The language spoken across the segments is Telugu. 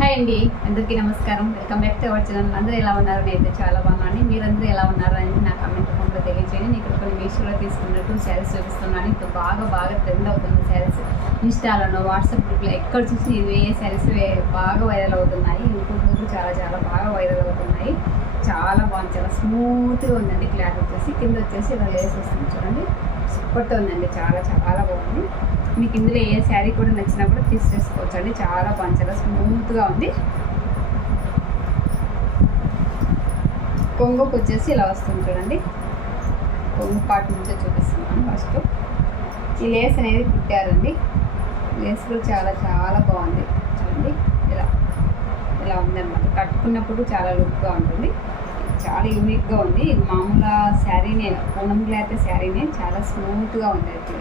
హాయ్ అండి, అందరికీ నమస్కారం. Welcome back to our channel. అందరూ ఎలా ఉన్నారు? నేనైతే చాలా బాగున్నాను. మీరందరూ ఎలా ఉన్నారు అని నా కామెంట్ రూపంలో తెలియజేయండి. నేను ఇక్కడ కొన్ని మీషోలో తీసుకున్నట్టు శారీస్ చూపిస్తున్నాను. ఇప్పుడు బాగా ట్రెండ్ అవుతుంది శారీస్. ఇన్స్టాలోనో వాట్సాప్ గ్రూప్లో ఎక్కడ చూసి ఇవే శారీస్ బాగా వైరల్ అవుతున్నాయి. యూట్యూబ్లో చాలా బాగా వైరల్ అవుతున్నాయి. చాలా బాగుంది, చాలా స్మూత్గా ఉందండి. క్లాత్ వచ్చేసి కింద వచ్చేసి ఇలా లేస్ వస్తుంది చూడండి. సూపర్తో ఉందండి, చాలా బాగుంది. మీకు ఇందులో ఏ శారీ కూడా నచ్చినా కూడా తీసేసుకోవచ్చు అండి. చాలా బాగుంది, చాలా స్మూత్గా ఉంది. కొంగుకు వచ్చేసి ఇలా వస్తుంది చూడండి. కొంగు పాటు నుంచే చూపిస్తున్నాను. ఫస్ట్ ఈ లేస్ అనేది కుట్టారండి. లేస్ కూడా చాలా బాగుంది చూడండి. ఇలా ఉందన్నమాట. కట్టుకున్నప్పుడు చాలా లుక్గా ఉంటుంది. చాలా యూనిక్గా ఉంది. ఇది మామూలు శారీనే, పూనం క్లాత్ శారీనే. చాలా స్మూత్గా ఉంది. అయితే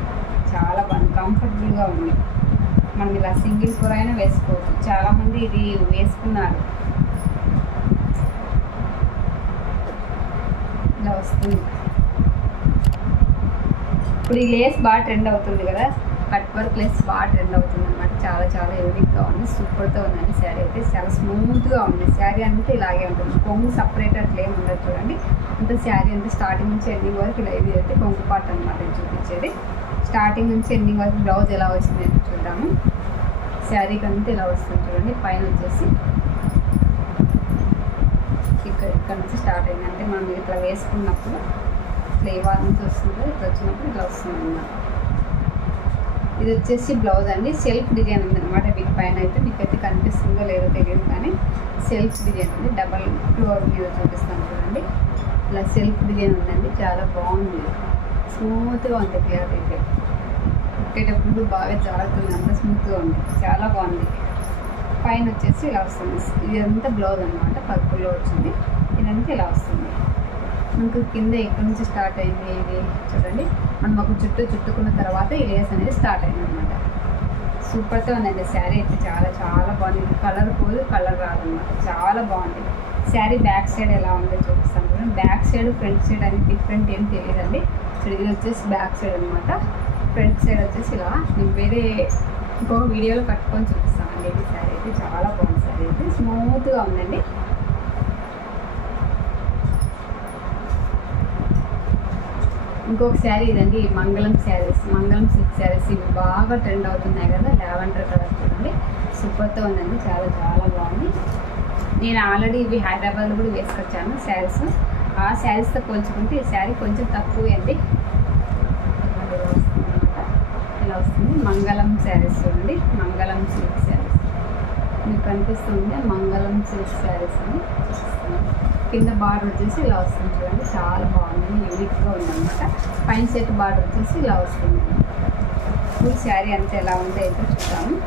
చాలా బాగుంది, కంఫర్టబుల్గా ఉంది. మనం ఇలా సింగిల్ కూర అయినా వేసుకోవచ్చు. చాలామంది ఇది వేసుకున్నారు. ఇలా వస్తుంది. ఇప్పుడు ఈ లేస్ బాగా ట్రెండ్ అవుతుంది కదా, కట్ వర్క్ లేస్ బాగా ట్రెండ్ అవుతుంది అనమాట. చాలా యూనిక్గా ఉంది. సూపర్తో ఉందండి. శారీ అయితే చాలా స్మూత్గా ఉంది. శారీ అంతా ఇలాగే ఉంటుంది. కొంగు సపరేట్ అట్లా ఏమి ఉండదు చూడండి. అంత శారీ అంతా స్టార్టింగ్ నుంచి ఎండింగ్ వరకు ఇలా ఇది అయితే కొంగు పార్ట్ అనమాట చూపించేది. స్టార్టింగ్ నుంచి ఎండింగ్ వరకు బ్లౌజ్ ఎలా వచ్చింది అంటే చూద్దాము. శారీకి అంతా ఇలా వస్తుంది చూడండి. పైన వచ్చేసి ఇక్కడ నుంచి స్టార్ట్ అయింది. అంటే మనం ఇట్లా వేసుకున్నప్పుడు ఫ్లేవర్ నుంచి వస్తుంది. ఇట్లా వచ్చినప్పుడు ఇట్లా వస్తుంది అన్నమాట. ఇది వచ్చేసి బ్లౌజ్ అండి. సెల్ఫ్ డిజైన్ ఉంది అనమాట. వీటి పైన అయితే మీకైతే కనిపిస్తుందో లేదో తెలియదు, కానీ సెల్ఫ్ డిజైన్ ఉంది. డబల్ ఫ్లోర్ మీద చూపిస్తాను చూడండి. ఇలా సెల్ఫ్ డిజైన్ ఉందండి. చాలా బాగుంది, స్మూత్గా ఉంది. క్లాత్ అయితే కుట్టేటప్పుడు బాగా జారుతుంది, అంత స్మూత్గా ఉంది. చాలా బాగుంది. పైన వచ్చేసి ఇలా వస్తుంది. ఇదంతా బ్లౌజ్ అనమాట. పర్పుల్లో వచ్చింది. ఇదంతా ఇలా వస్తుంది. మనకు కింద ఎక్కడి నుంచి స్టార్ట్ అయింది ఇది చూడండి. మనం ఒక చుట్టుకున్న తర్వాత ఈ లేస్ అనేది స్టార్ట్ అయింది అనమాట. సూపర్తో ఉందండి. శారీ అయితే చాలా బాగుంది. కలర్ పోదు, కలర్ రాదన్నమాట. చాలా బాగుంది. శారీ బ్యాక్ సైడ్ ఎలా ఉందో చూపిస్తాను చూడండి. బ్యాక్ సైడ్ ఫ్రంట్ సైడ్ అనేది డిఫరెంట్ ఏం తెలియదండి. ఇది వచ్చేసి బ్యాక్ సైడ్ అనమాట. ఫ్రంట్ సైడ్ వచ్చేసి ఇలా నేను వేరే ఇంకొక వీడియోలో కట్టుకొని చూపిస్తానండి. ఇది శారీ అయితే చాలా బాగుంది. శారీ అయితే స్మూత్గా ఉందండి. ఇంకొక శారీ ఇదండి. మంగళం శారీస్, మంగళం సిల్క్ శారీస్ ఇవి బాగా ట్రెండ్ అవుతున్నాయి కదా. లావెండర్ కలర్ చూడండి. సూపర్తో ఉందండి. చాలా బాగుంది. నేను ఆల్రెడీ ఇవి హైదరాబాద్లో కూడా వేసుకొచ్చాను శారీస్. ఆ శారీస్తో పోల్చుకుంటే ఈ శారీ కొంచెం తక్కువే అండి. ఇలా వస్తుంది. మంగళం శారీస్ చూడండి. మంగళం సిల్క్ శారీస్ మీకు కనిపిస్తుంది. మంగళం సిల్క్ శారీస్ అని కింద బార్డర్ వచ్చేసి ఇలా వస్తుంది చూడండి. చాలా బాగుంది, యూనిక్గా ఉందన్నమాట. పైన సెట్ బార్డర్ వచ్చేసి ఇలా వస్తుంది. ఫుల్ శారీ అంతా ఎలా ఉందో అయితే చూద్దాము.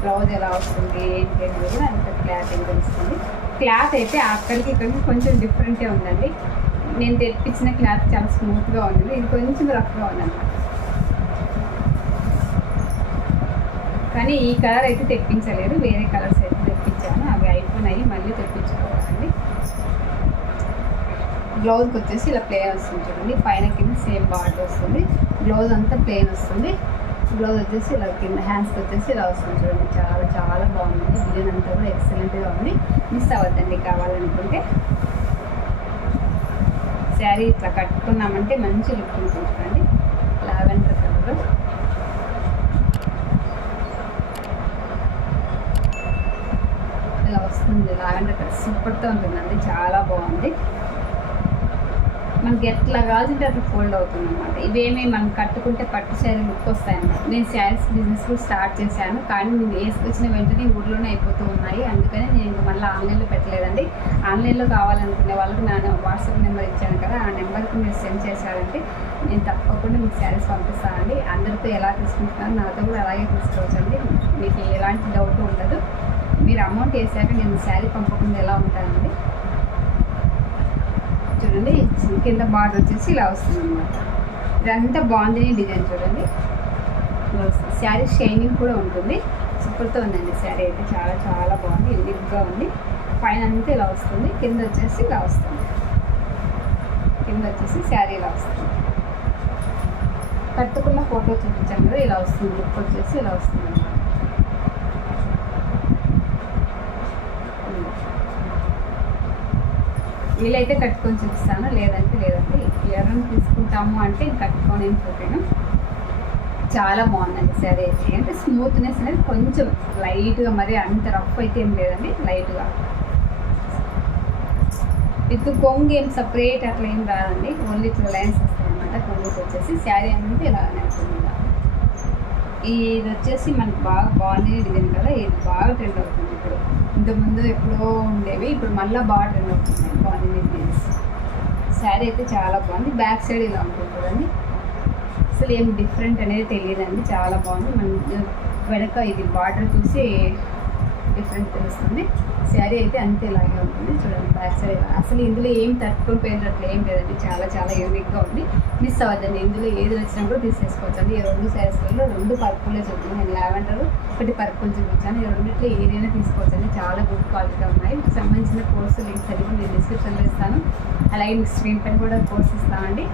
బ్లౌజ్ ఎలా వస్తుంది ఏంటి అనేది కూడా అంత క్లాత్ ఏం తెలుస్తుంది. క్లాత్ అయితే అక్కడికి ఇక్కడికి కొంచెం డిఫరెంటే ఉందండి. నేను తెప్పించిన క్లాత్ చాలా స్మూత్గా ఉంది. ఇది కొంచెం రఫ్గా ఉందన్నమాట. కానీ ఈ కలర్ అయితే తెప్పించలేదు. వేరే కలర్స్ అయితే తెప్పించాను. అవి అయిపోయినాయి, మళ్ళీ తెప్పించుకోవాలండి. బ్లౌజ్కి వచ్చేసి ఇలా ప్లెయిన్ వస్తుంది చూడండి. పైన కింద సేమ్ బార్డర్ వస్తుంది. బ్లౌజ్ అంతా ప్లెయిన్ వస్తుంది. బ్లౌజ్ వచ్చేసి ఇలా కింద హ్యాండ్స్కి వచ్చేసి ఇలా వస్తుంది చూడండి. చాలా బాగుంది. డిజైన్ అంతా కూడా ఎక్సలెంట్గా ఉంది. మిస్ అవ్వద్దండి కావాలనుకుంటే. శారీ ఇట్లా కట్టుకున్నామంటే మంచి లుక్ ఉంటుంది చూడండి. లావెండర్ కలర్ ఇలా వస్తుంది. లావెండర్ కలర్ సూపర్తో ఉంటుందండి. చాలా బాగుంది. మనకి ఎట్లా కావాల్సింటే అట్లా ఫోల్డ్ అవుతుంది అనమాట. ఇవేమీ మనం కట్టుకుంటే పట్టు శారీ లుక్ వస్తాయన్నమాట. నేను శారీస్ బిజినెస్ కూడా స్టార్ట్ చేశాను, కానీ నేను వేసుకొచ్చిన వెంటనే ఊర్లోనే అయిపోతూ ఉన్నాయి. అందుకని నేను ఇంకా మళ్ళీ ఆన్లైన్లో పెట్టలేదండి. ఆన్లైన్లో కావాలనుకునే వాళ్ళకి నా వాట్సాప్ నెంబర్ ఇచ్చాను కదా, ఆ నెంబర్కి మీరు సెండ్ చేశారంటే నేను తప్పకుండా మీకు శారీస్ పంపిస్తానండి. అందరితో ఎలా తీసుకుంటున్నాను నాతో కూడా అలాగే తీసుకోవచ్చండి. మీకు ఎలాంటి డౌట్ ఉండదు. మీరు అమౌంట్ వేసాక నేను శారీ పంపకుండా ఎలా ఉంటానండి చూడండి. కింద బార్డర్ వచ్చేసి ఇలా వస్తుంది అనమాట. ఇదంతా బాగుంది డిజైన్ చూడండి. శారీ షైనింగ్ కూడా ఉంటుంది. సూపర్తో ఉందండి. శారీ అయితే చాలా బాగుంది, యూనిక్గా ఉంది. పైన అంతా ఇలా వస్తుంది. కింద వచ్చేసి ఇలా వస్తుంది. కింద వచ్చేసి శారీ ఇలా వస్తుంది. కట్టుకున్న ఫోటో చూపించాను కదా, ఇలా వస్తుంది. లుక్ వచ్చేసి ఇలా వస్తుంది అన్నమాట. వీలైతే కట్టుకొని చూపిస్తాను, లేదంటే లేదండి. ఎవరైనా తీసుకుంటాము అంటే కట్టుకొని ఏం చూపాను. చాలా బాగుందండి శారీ అయితే. అంటే స్మూత్నెస్ అనేది కొంచెం లైట్గా, మరి అంత రఫ్ అయితే ఏం లేదండి, లైట్గా. విత్ కొంగు ఏం సపరేట్ అట్లా ఏం రాదండి, ఓన్లీ 2 లైన్స్ వస్తాయి అనమాట. కొంగుకి వచ్చేసి శారీ అనేది ఇలానే ఉంటుంది. ఇది వచ్చేసి మనకు బాగా బాగుంది డిజైన్ కదా, ఇది బాగా ట్రెండ్ అవుతుంది ఇప్పుడు. ఇంతకుముందు ఎప్పుడో ఉండేవి, ఇప్పుడు మళ్ళీ బాగా ట్రెండ్ అవుతుంది బాగుంది డిజైన్స్. శారీ అయితే చాలా బాగుంది. బ్యాక్ సైడ్ ఇలా ఉంటుంది చూడండి, అసలు ఏం డిఫరెంట్ అనేది తెలియదండి, చాలా బాగుంది. మన వెనక ఇది బార్డర్ చూసి డిఫరెంట్ తెలుస్తుంది. శారీ అయితే అంతే ఇలాగే ఉంటుంది చూడండి. బ్యాక్ సైడ్ అసలు ఇందులో ఏం తట్టుకొని పోయినట్లు ఏం లేదండి, చాలా చాలా యూనిక్గా ఉంది. మిస్ అవ్వద్దండి, ఇందులో ఏది వచ్చినా కూడా తీసేసుకోవచ్చు అండి. ఈ 2 శారీస్లలో 2 పర్పులే చూపించాను, నేను లావెండర్ ఒకటి పర్పుల్ చూపించాను. ఈ రెండిట్లో ఏదైనా తీసుకోవచ్చు అండి, చాలా గుడ్ క్వాలిటీగా ఉన్నాయి. వీటికి సంబంధించిన కోర్సు లింక్స్ అది కూడా నేను డిస్క్రిప్షన్లో ఇస్తాను, అలాగే మీకు స్క్రీన్ పైన కూడా కోర్స్ ఇస్తామండి.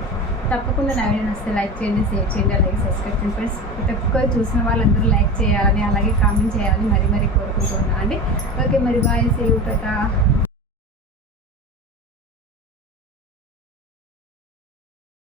తప్పకుండా నా వీడియో నచ్చితే లైక్ చేయండి, షేర్ చేయండి, అలాగే సబ్స్క్రైబ్ చేయండి ఫ్రెండ్స్. తక్కువ చూసిన వాళ్ళందరూ లైక్ చేయాలని, అలాగే కామెంట్ చేయాలని మరీ కోరుకుంటున్నాను అండి. ఓకే, మరి బాయ్, సీ యూ, టాటా.